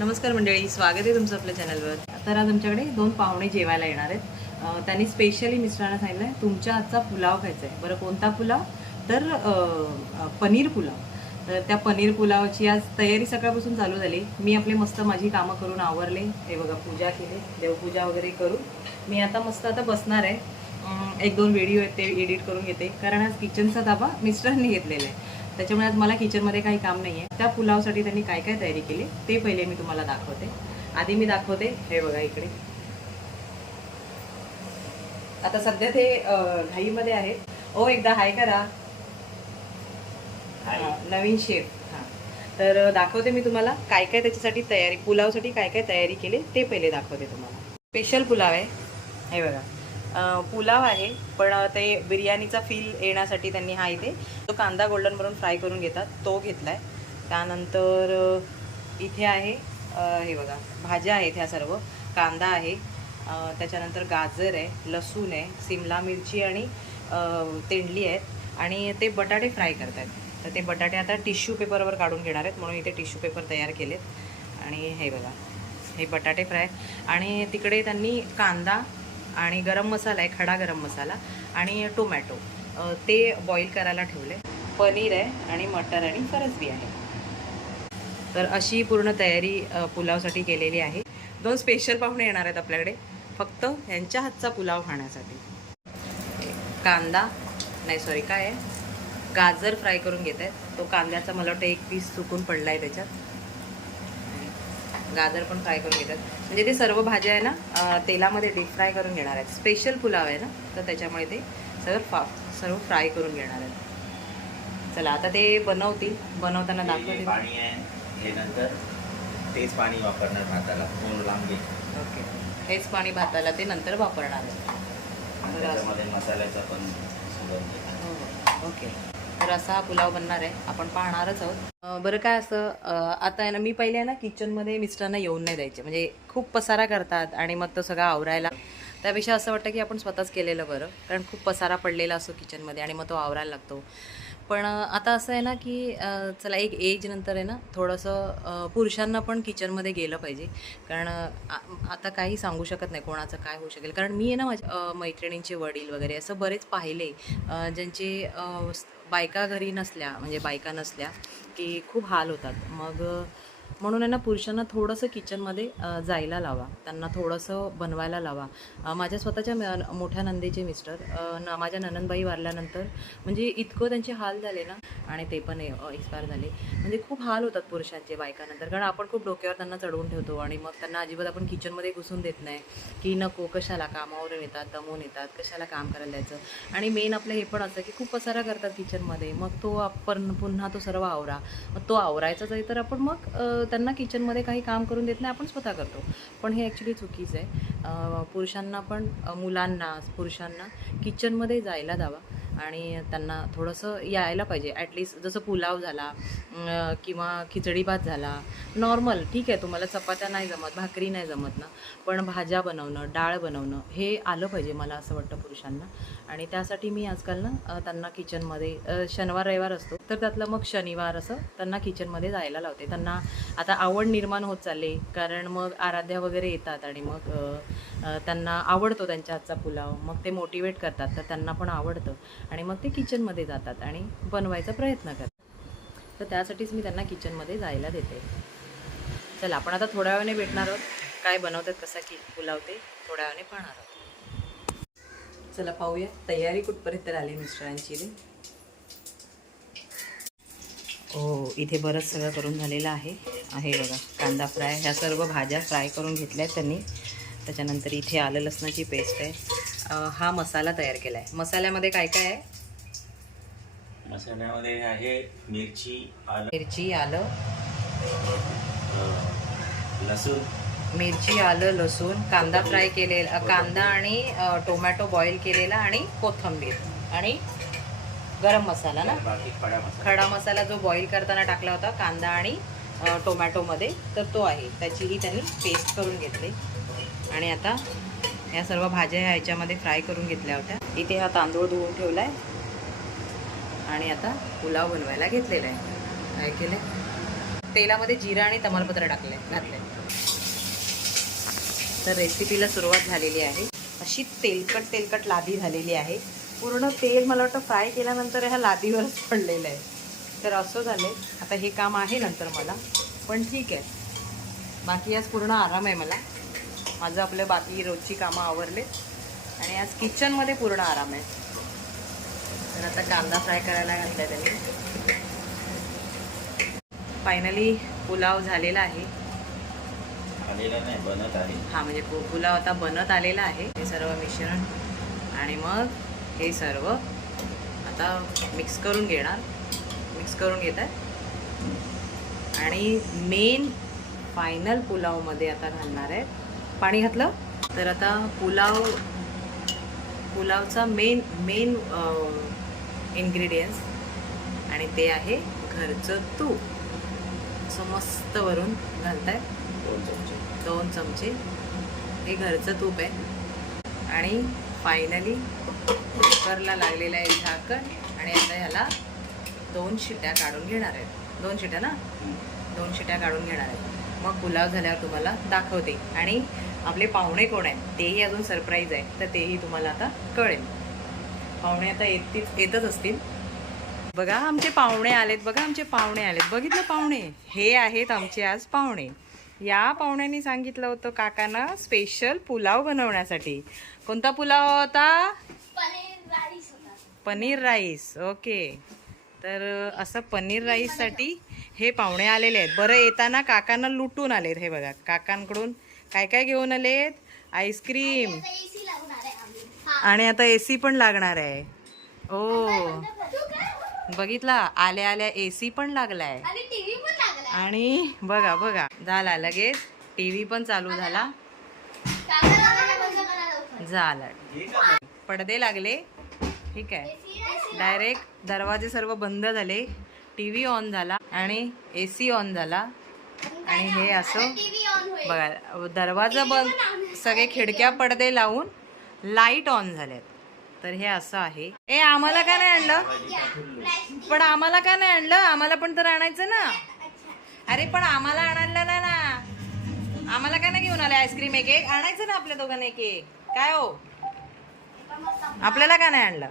नमस्कार मंडळी स्वागत आहे तुमचं आपल्या चॅनलवर. तर आज आमच्याकडे दोन पाहुणे जेवायला येणार आहेत. त्यांनी स्पेशली मिस्टरांना सांगितलं आहे तुमच्या आजचा पुलाव खायचा आहे. बरं कोणता पुलाव? तर पनीर पुलाव. तर त्या पनीर पुलावची आज तयारी सकाळपासून चालू झाली. मी आपले मस्त माझी कामं करून आवरले. हे बघा पूजा केली. देवपूजा वगैरे करून. मी आता मस्त आता बसणार आहे. एक दोन व्हिडिओ आहेत ते एडिट करून घेते. कारण आज किचनचा ताबा मिस्टरांनी घेतलेला आहे. त्याच्यामुळे आज मला किचनमध्ये काही काम नाही आहे त्या पुलावसाठी त्यांनी काय काय तयारी केली ते पहिले मी तुम्हाला दाखवते. आधी मी दाखवते हे बघा इकडे. आता सध्या ते घाईमध्ये आहेत. ओ एकदा हाय करा. नवीन शेफ हां. तर दाखवते मी तुम्हाला काय काय त्याच्यासाठी तयारी पुलावसाठी काय काय तयारी केली ते पहिले दाखवते तुम्हाला. स्पेशल पुलाव आहे. हे बघा. पुलाव आहे पण ते बिर्याणीचा फील येण्यासाठी त्यांनी हा इथे तो कांदा गोल्डन ब्राऊन फ्राय करून घेतात तो घेतला आहे त्यानंतर इथे आहे हे बघा भाज्या आहेत ह्या सर्व कांदा आहे त्याच्यानंतर गाजर आहे लसूण आहे सिमला मिरची आणि तेंडली आहेत आणि ते बटाटे फ्राय करत आहेत तर ते बटाटे आता टिश्यू पेपरवर काढून घेणार आहेत म्हणून इथे टिश्यू पेपर तयार केलेत. आणि हे बघा हे बटाटे फ्राय आणि तिकडे त्यांनी कांदा आणि गरम मसाला आहे खडा गरम मसाला आणि टोमॅटो. ते बॉईल करायला ठेवले. पनीर आहे आणि मटर आणि फरसबी आहे. तर अशी पूर्ण तयारी पुलावसाठी केलेली आहे. दोन स्पेशल पाहुणे येणार आहेत आपल्याकडे. फक्त यांच्या हातचा पुलाव खाण्यासाठी. कांदा नाही सॉरी काय आहे? गाजर फ्राय करून घेत आहेत तो कांद्याचा मला वाटतं एक पीस चुकून पडला आहे त्याच्यात. गाजर पण फ्राय करून घेतात. म्हणजे ते सर्व भाज्या आहे ना तेलामध्ये डीप फ्राय करून घेणार आहेत. स्पेशल पुलाव आहे ना तर त्याच्यामुळे ते सर्व फा सर्व फ्राय करून घेणार आहेत. चला आता ते बनवतील. बनवताना हे दाखवतील. पाणी आहे हे नंतर तेच पाणी वापरणार भाताला. लांब ओके. हेच पाणी भाताला ते नंतर वापरणार त्याच्यामध्ये मसाल्याचा पण सुगंध हो, ओके. तर असा हा पुलाव बनणार आहे. आपण पाहणारच आहोत. बरं काय असं आता आहे ना मी पहिले आहे ना किचनमध्ये मिस्टरांना येऊन नाही द्यायचे. म्हणजे खूप पसारा करतात आणि मग तो सगळा आवरायला. त्यापेक्षा असं वाटतं की आपण स्वतःच केलेलं बरं. कारण खूप पसारा पडलेला असतो किचनमध्ये आणि मग तो आवरायला लागतो. पण आता असं आहे ना की चला एक एज नंतर आहे ना थोडंसं पुरुषांना पण किचनमध्ये गेलं पाहिजे. कारण आता काही सांगू शकत नाही कोणाचं काय होऊ शकेल. कारण मी आहे ना माझ्या मैत्रिणींचे वडील वगैरे असं बरेच पाहिले ज्यांचे बायका घरी नसल्या म्हणजे बायका नसल्या की खूप हाल होतात. मग म्हणून आहे ना पुरुषांना थोडंसं किचनमध्ये जायला लावा. त्यांना थोडंसं बनवायला लावा. माझ्या स्वतःच्या मोठ्या नंदेचे मिस्टर न माझ्या ननंदबाई वारल्यानंतर म्हणजे इतकं त्यांचे हाल झाले ना आणि ते पण एक्सपायर झाले. म्हणजे खूप हाल होतात पुरुषांचे बायकानंतर. कारण आपण खूप डोक्यावर त्यांना चढवून ठेवतो आणि मग त्यांना अजिबात आपण किचनमध्ये घुसून देत नाही की नको कशाला कामावरून येतात दमून येतात कशाला काम करायला द्यायचं. आणि मेन आपलं हे पण असं की खूप पसारा करतात किचनमध्ये. मग तो आपण पुन्हा तो सर्व आवरा. मग तो आवरायचाच आहे तर आपण मग त्यांना किचनमध्ये काही काम करून देत नाही आपण स्वतः करतो. पण हे ॲक्च्युली चुकीचं आहे. पुरुषांना पण मुलांना पुरुषांना किचनमध्ये जायला द्यावा. आणि त्यांना थोडंसं यायला पाहिजे. ॲटलिस्ट जसं पुलाव झाला किंवा खिचडी भात झाला नॉर्मल ठीक आहे तुम्हाला चपात्या नाही जमत भाकरी नाही जमत ना. पण भाज्या बनवणं डाळ बनवणं हे आलं पाहिजे मला असं वाटतं पुरुषांना. आणि त्यासाठी मी आजकाल ना त्यांना किचनमध्ये शनिवार रविवार असतो. तर त्यातलं मग शनिवार असं त्यांना किचनमध्ये जायला लावते. त्यांना आता आवड निर्माण होत चालली कारण मग आराध्या वगैरे येतात आणि मग त्यांना आवडतो त्यांच्या हातचा पुलाव. मग ते मोटिवेट करतात तर त्यांना पण आवडतं. आणि मग ते किचनमध्ये जातात आणि बनवायचा प्रयत्न करतात. तर त्यासाठीच मी त्यांना किचनमध्ये जायला देते. चला आपण आता थोड्या वेळाने भेटणार आहोत. काय बनवतात कसा की पुलाव ते थोड्या वेळाने पाहणार आहोत. चला पाहूया. तयारी कुठपर्यंत आली मिस्टरांची रे? हो इथे बरंच सगळं करून झालेलं आहे. आहे बघा कांदा फ्राय. ह्या सर्व भाज्या फ्राय करून घेतल्या आहेत त्यांनी. त्याच्यानंतर इथे आलं लसणाची पेस्ट आहे. हा मसाला तयार केला आहे मसाल्यामध्ये काय काय आहे? मसाल्यामध्ये आहे मिरची आलं मिरची आलं. लसूण. मिरची आलं लसूण कांदा फ्राय केलेला कांदा आणि टोमॅटो बॉईल केलेला आणि कोथिंबीर आणि गरम मसाला ना? खडा मसाला. जो बॉईल करताना टाकला होता कांदा आणि टोमॅटोमध्ये तर तो आहे. त्याचीही त्यांनी पेस्ट करून घेतली. आणि आता या सर्व भाज्या ह्या ह्याच्यामध्ये फ्राय करून घेतल्या होत्या. इथे हा तांदूळ धुवून ठेवला आहे आणि आता पुलाव बनवायला घेतलेला आहे. काय केलं तेलामध्ये जिरा आणि तमालपत्र टाकले घातले तर रेसिपीला सुरुवात झालेली आहे. अशी तेलकट तेलकट लादी झालेली आहे. पूर्ण तेल मला वाटतं फ्राय केल्यानंतर ह्या लादीवरच पडलेलं आहे. तर असं झालं आता हे काम आहे नंतर मला. पण ठीक आहे. बाकी आज पूर्ण आराम आहे मला. माझं आपलं बाकी रोजची कामं आवरले. आणि आज किचनमध्ये पूर्ण आराम आहे. तर आता कांदा फ्राय करायला घातला त्यांनी. फायनली पुलाव झालेला आहे. बनत आहे. हा म्हणजे पु- पुलाव आता बनत आलेला आहे. हे सर्व मिश्रण आणि मग हे सर्व आता मिक्स करून घेणार. मिक्स करून घेत आहे. आणि मेन फायनल पुलावमध्ये आता घालणार आहे. पाणी घातलं. तर आता पुलाव पुलावचा मेन मेन इन्ग्रेडियंट्स आणि ते आहे घरचं तूप. असं मस्त वरून घालताय. दोन चमचे. दोन चमचे. हे घरचं तूप आहे. आणि फायनली कुकरला लागलेलं आहे झाकण आणि आता ह्याला दोन शिट्या काढून घेणार आहेत दोन शिट्या ना? दोन शिट्या काढून घेणार आहेत मग पुलाव झाल्यावर तुम्हाला दाखवते. आणि आपले पाहुणे कोण आहेत तेही अजून सरप्राईज आहे तर तेही तुम्हाला आता कळेल. पाहुणे आता येतीच येतच असतील. बघा आमचे पाहुणे आलेत बघा आमचे पाहुणे आलेत. बघितलं पाहुणे? हे आहेत आमचे आज पाहुणे. या पाहुण्यांनी सांगितलं होतं काकांना स्पेशल पुलाव बनवण्यासाठी. कोणता पुलाव होता? Paneer rice okay. तर असं पनीर राईससाठी हे पाहुणे आलेले आहेत. बरं येताना काकांना लुटून आलेत हे बघा. काकांकडून काय काय घेऊन आलेत? आईस्क्रीम. आणि आता ए सी पण लागणार आहे. ओ. बघितला? आल्या आल्या ए सी पण लागलाय. आणि बघा बघा. झाला लगेच. टी व्ही पण चालू झाला. झाला पडदे लागले. ठीक आहे. डायरेक्ट दरवाजे सर्व बंद झाले. टी व्ही ऑन झाला आणि ए सी ऑन झाला. आणि हे असं बघा दरवाजा बंद सगळे खिडक्या पडदे लावून लाइट ऑन झाल्यात तर हे असं आहे. ए आम्हाला का नाही आणलं? पण आम्हाला का नाही आणलं? आम्हाला पण तर आणायचं ना. अरे पण आम्हाला आणायला नाही ना. आम्हाला का नाही घेऊन आले आईस्क्रीम एक? एक आणायचं ना आपल्या दोघांना एक एक. काय हो? आपल्याला का नाही आणलं?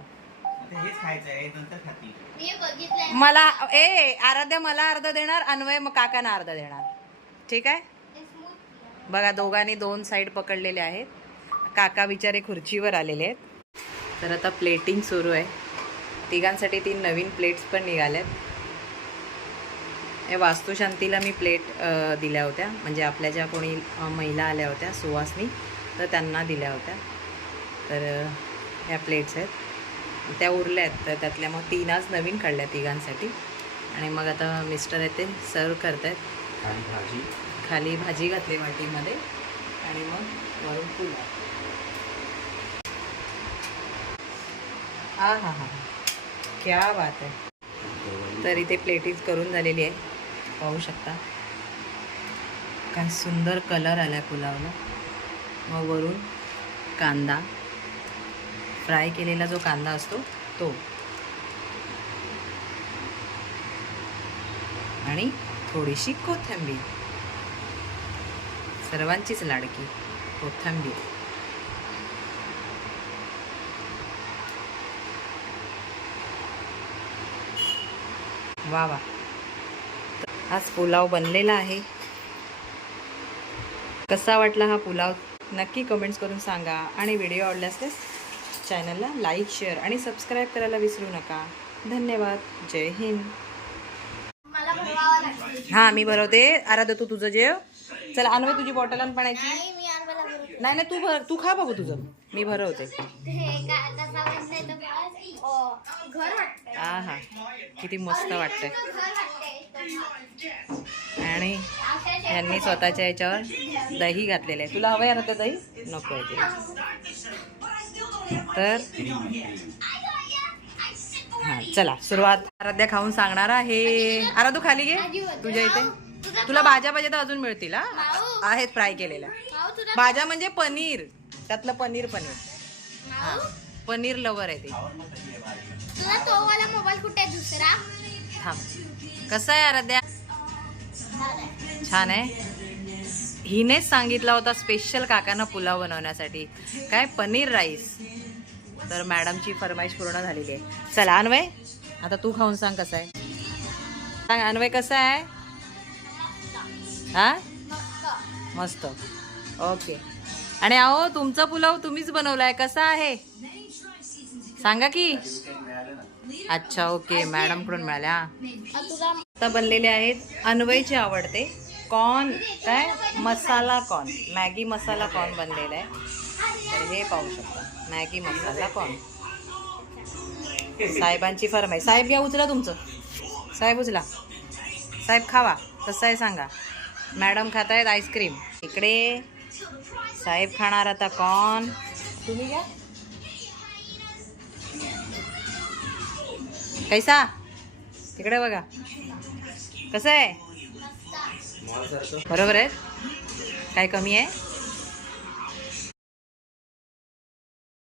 हेच खायचं आहे नंतर खाती मी बघितलंय. मला ए आराध्या मला अर्ध देणार अन्वय मग काकांना अर्ध देणार. ठीक आहे. बघा दोघांनी दोन साईड पकडलेले आहेत. काका बिचारे खुर्चीवर आलेले आहेत. तर आता प्लेटिंग सुरू आहे. तिघांसाठी तीन नवीन प्लेट्स पण निघाल्यात. या वास्तुशांतीला मी प्लेट दिल्या होत्या. म्हणजे आपल्या ज्या कोणी महिला आल्या होत्या सुवासनी तर त्यांना दिल्या होत्या. तर ह्या प्लेट्स आहेत. त्या उरल्या आहेत. तर त्यातल्या मग तीनच नवीन काढल्या तिघांसाठी. आणि मग आता मिस्टर आहेत ते सर्व करत आहेत आणि भाजी. खाली भाजी घातली वाटीमध्ये आणि मग वरून पुलाव. हा हा हा. क्या बात आहे. तर इथे प्लेटीज करून झालेली आहे. पाहू शकता. काय सुंदर कलर आला आहे पुलावला. मग वरून कांदा. फ्राय केलेला जो कांदा असतो तो. आणि थोडीशी कोथिंबीर. सर्वांचीच लाडकी. कोथिंबीर. वा वा. आज पुलाव बनलेला आहे. कसा वाटला हा पुलाव? नक्की कमेंट्स करून सांगा. आणि व्हिडिओ आवडल्यास चॅनलला लाईक शेअर आणि सबस्क्राईब करायला विसरू नका. धन्यवाद. जय हिंद. हां मी भरवते आराध तू तुझं जेव. चला आणवे तुझी बॉटल आण पाण्याची. नाही मी भरवते. नाही नाही तू भर तू खा बाबू तुझं. मी भरवते. हे तर? ओ, घर वाटतंय. हा हा. किती मस्त वाटतंय. घर वाटतंय आणि अक्षरशः यांनी स्वतःच्या याच्यावर दही घातलेलं आहे. तुला हवं आहे ना दही? नको आहे तर हां चला सुरुवात आराध्या खाऊन सांगणार आहे. आराधू खाली घे. तुझ्या इथे. तुला भाज्या पाहिजे तर अजून मिळतील हा? आहेत फ्राय केलेल्या. भाज्या म्हणजे पनीर. त्यातलं पनीर पनीर. हा. पनीर लवर आहे ते. तुझा तो वाला मोबाईल कुठे आहे? दुसरा? थांब. कसं आहे आराध्या? छान आहे. हिनेच सांगितला होता स्पेशल काकांना पुलाव बनवण्यासाठी. काय? पनीर राईस तर मॅडमची फरमाईश पूर्ण झालेली आहे. चला अन्वय आता तू खाऊन सांग कसं आहे? सांग अन्वय कसं आहे? हा? मस्त. ओके. आणि अहो तुमचा पुलाव तुम्हीच बनवलाय कसा आहे? सांगा की. अच्छा ओके. मॅडमकडून मिळाल्या आता बनलेले आहेत अन्वयचे आवडते. कॉर्न काय? Masala corn. Maggi masala corn बनलेला आहे. तर हे पाहू शकता. Maggi masala corn. साहेबांची फरम आहे साहेब घ्या उचला तुमचं. साहेब उचला. साहेब खावा. कसं आहे सांगा. मॅडम खात आहेत आईस्क्रीम. इकडे साहेब खाणार आता कॉर्न. तुम्ही घ्या. कैसा? तिकडे बघा. कसं आहे? बरोबर आहे? काय कमी आहे?